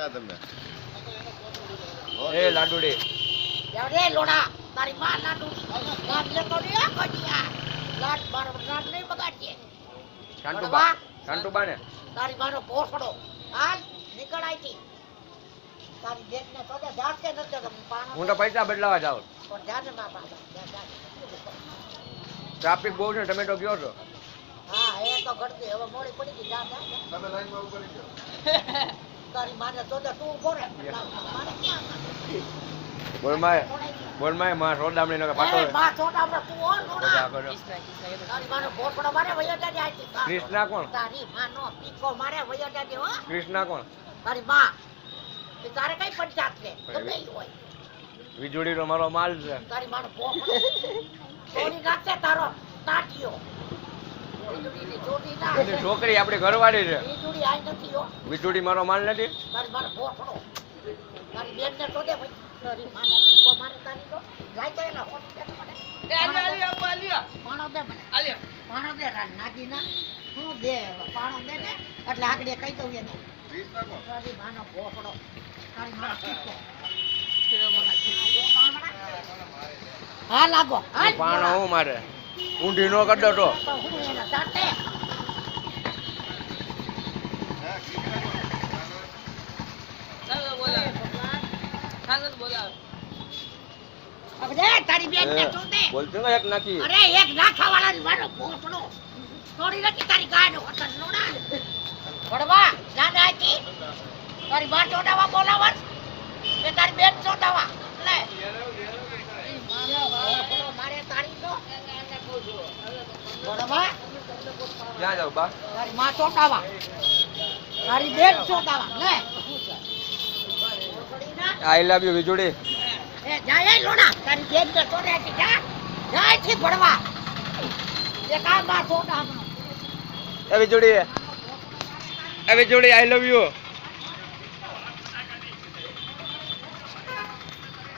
ક્યાં તમે એ લાડુડી રે લોડા તારી માં લાડુડી લાડ લેતો રે કડિયા લાડ મારો લાડ નહીં બગાડજે શાંતુબા શાંતુબા ને તારી માનો પોસડો હાલ નીકળ આઈથી તારી બેટ ને તો જાત કે નથી તો પાણો હું તો પૈસા બદલાવા જાઉં પણ જાને માં પાછા ટ્રાફિક બહુ છે તમે તો ગયો છો હા એ તો ઘડતી હવે મોડી પડી ગઈ જા જા તમે લાઈનમાં ઉભા રહી જાઓ તારી માને તો તું ઉભો રે મારે ક્યાં બોલમાય માં રોડામણી નો પાટો એ બા છોટા આપણે તું ઓર લોડા તારી માનો પોસડો મારે વયો જાજે આઈથી કૃષ્ણા કોણ તારી માનો પીકો મારે વયો જાજે હો કૃષ્ણા કોણ તારી માં એ તારે કઈ પંચાયત છે ગમે ઈ હોય વીજળી નો મારો માલ છે તારી માનો પોસડો છોડી નાખશે તારો તાટિયો વીજળીની જોડી ના એની છોકરી આપણી ઘરવાળી છે વીજળી આઈ નથી હો વીજળી મારો માલ નથી તારી માનો પોસડો તારી બેન ને તો દે ભાઈ તારી માનો પીકો મારે તારી તો જાય તો એના હોટ દે મને પાણો દે મને પાણો દે નાગી ના હું દે પાણો દે ને એટલે આગળ કહી દઉં એને તારી માનો પોસડો તારી માનો પીકો હા લાગો હાલ પાણો હું મારે ઊંધી નો કરતો તો તો હું એના દાંતે અરે તારી બેન ને તો દે બોલતો ને એક નાખી અરે એક નાખા વાળા મારો પોસડો થોડી નથી તારી ગાડો હોટલ લોડા વડવા દાદા આતી તારી બા ચોડાવા બોલાવસ કે તારી બેન ચોડાવા લે મારે તારી તો વડવા ક્યાં જાવ બા તારી માં ચોડાવા તારી બેન ચોડાવા લે આઈ લવ યુ વીજળી એ જાય લોડા તારી બેન ને ચોડે છે જા જાય થી વડવા એ કામ માં ચોડાવા એ વીજળી આઈ લવ યુ